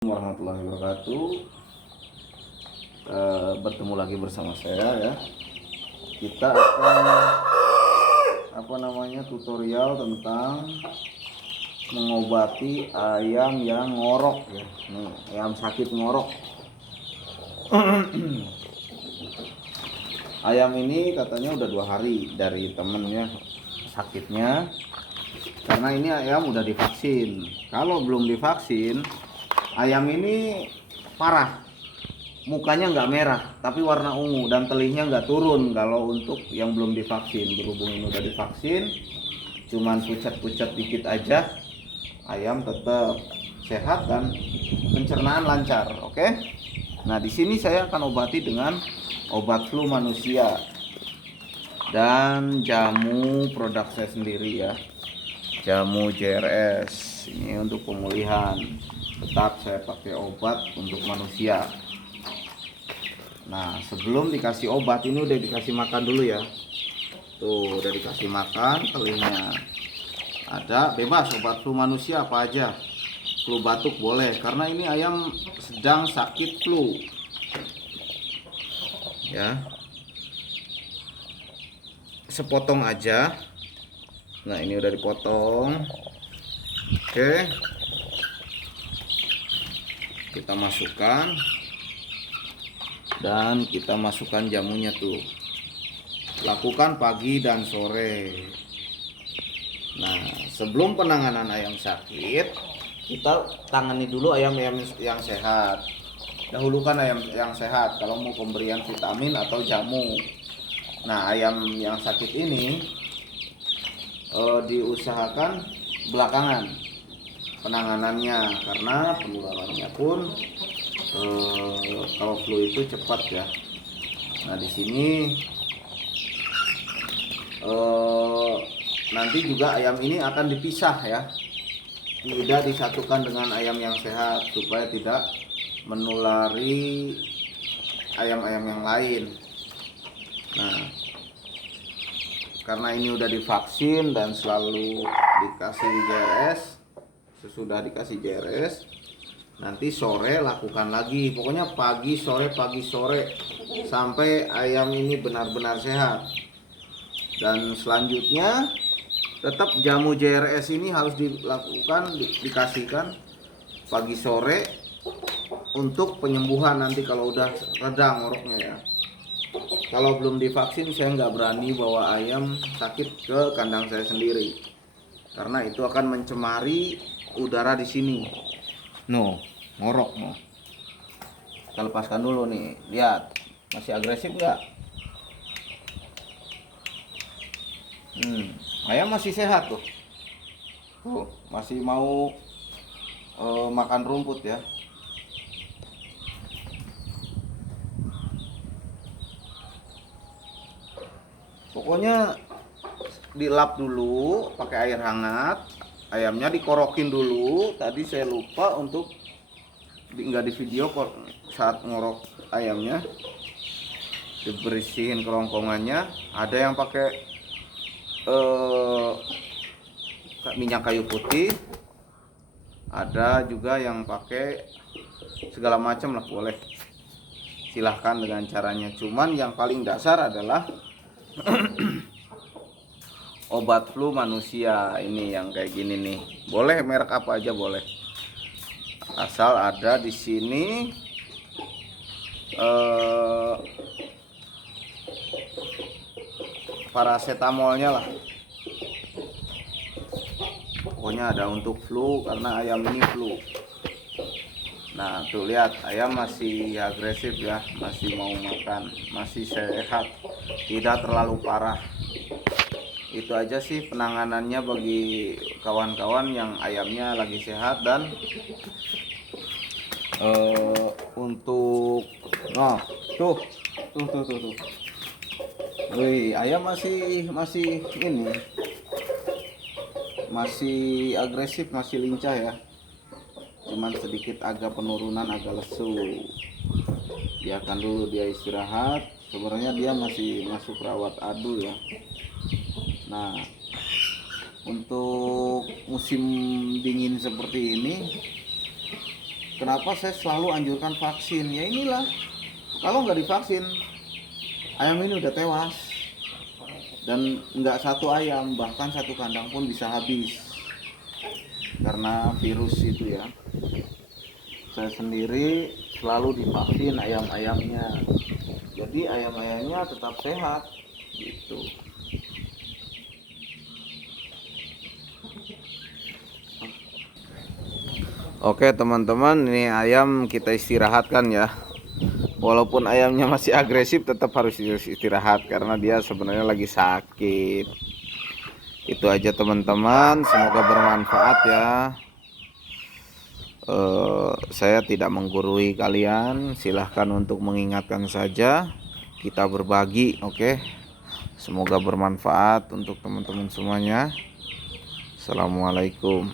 Warahmatullahi wabarakatuh. Bertemu lagi bersama saya ya. Kita akan tutorial tentang mengobati ayam yang ngorok ya. Nih, ayam sakit ngorok. Ayam ini katanya udah 2 hari dari temennya sakitnya, karena ini ayam udah divaksin. Kalau belum divaksin, ayam ini parah, mukanya nggak merah tapi warna ungu dan telihnya nggak turun kalau untuk yang belum divaksin. Berhubung ini udah divaksin, cuman pucat-pucat dikit aja, ayam tetap sehat dan pencernaan lancar. Oke. Nah, di sini saya akan obati dengan obat flu manusia dan jamu produk saya sendiri ya, jamu JRS. Ini untuk pemulihan. Tetap saya pakai obat untuk manusia. Nah, sebelum dikasih obat ini udah dikasih makan dulu ya. Tuh, udah dikasih makan telihnya. Ada bebas obat flu manusia apa aja. Flu batuk boleh, karena ini ayam sedang sakit flu. Ya. Sepotong aja. Nah, ini udah dipotong. Oke. Kita masukkan dan kita masukkan jamunya tuh. Lakukan pagi dan sore. Nah, sebelum penanganan ayam sakit, kita tangani dulu ayam yang sehat. Dahulukan ayam yang sehat kalau mau pemberian vitamin atau jamu. Nah, ayam yang sakit ini diusahakan belakangan penanganannya, karena penularannya pun kalau flu itu cepat ya. Nah, di sini nanti juga ayam ini akan dipisah ya, tidak disatukan dengan ayam yang sehat supaya tidak menulari ayam-ayam yang lain. Nah, karena ini udah divaksin dan selalu dikasih JRS, sesudah dikasih JRS nanti sore lakukan lagi. Pokoknya pagi sore sampai ayam ini benar-benar sehat. Dan selanjutnya tetap jamu JRS ini harus dilakukan, dikasihkan pagi sore untuk penyembuhan nanti kalau udah reda ngoroknya ya. Kalau belum divaksin, saya nggak berani bawa ayam sakit ke kandang saya sendiri, karena itu akan mencemari udara di sini. Ngorok no. Kita lepaskan dulu nih. Lihat, masih agresif nggak? Ayam masih sehat tuh. Tuh, masih mau makan rumput ya. Pokoknya dilap dulu pakai air hangat. Ayamnya dikorokin dulu. Tadi saya lupa untuk nggak di video saat ngorok ayamnya. Dibersihin kerongkongannya. Ada yang pakai minyak kayu putih. Ada juga yang pakai segala macam lah, boleh. Silahkan dengan caranya. Cuman yang paling dasar adalah obat flu manusia ini yang kayak gini nih. Boleh merek apa aja boleh, asal ada di sini paracetamolnya lah. Pokoknya ada untuk flu, karena ayam ini flu. Nah, tuh lihat, ayam masih agresif ya, masih mau makan, masih sehat, tidak terlalu parah. Itu aja sih penanganannya bagi kawan-kawan yang ayamnya lagi sehat. Dan untuk tuh. Wih, ayam masih ini, masih agresif, masih lincah ya. Cuman sedikit agak penurunan, agak lesu. Biarkan dulu dia istirahat. Sebenarnya dia masih masuk rawat adu ya. Nah, untuk musim dingin seperti ini, kenapa saya selalu anjurkan vaksin? Ya inilah, kalau nggak divaksin ayam ini udah tewas. Dan nggak satu ayam, bahkan satu kandang pun bisa habis karena virus itu ya. Saya sendiri selalu divaksin ayam-ayamnya, jadi ayam-ayamnya tetap sehat gitu. Oke teman-teman, ini ayam kita istirahatkan ya. Walaupun ayamnya masih agresif, tetap harus istirahat karena dia sebenarnya lagi sakit. Itu aja teman-teman, semoga bermanfaat ya. Saya tidak menggurui kalian, silahkan untuk mengingatkan saja. Kita berbagi, oke. Semoga bermanfaat untuk teman-teman semuanya. Assalamualaikum.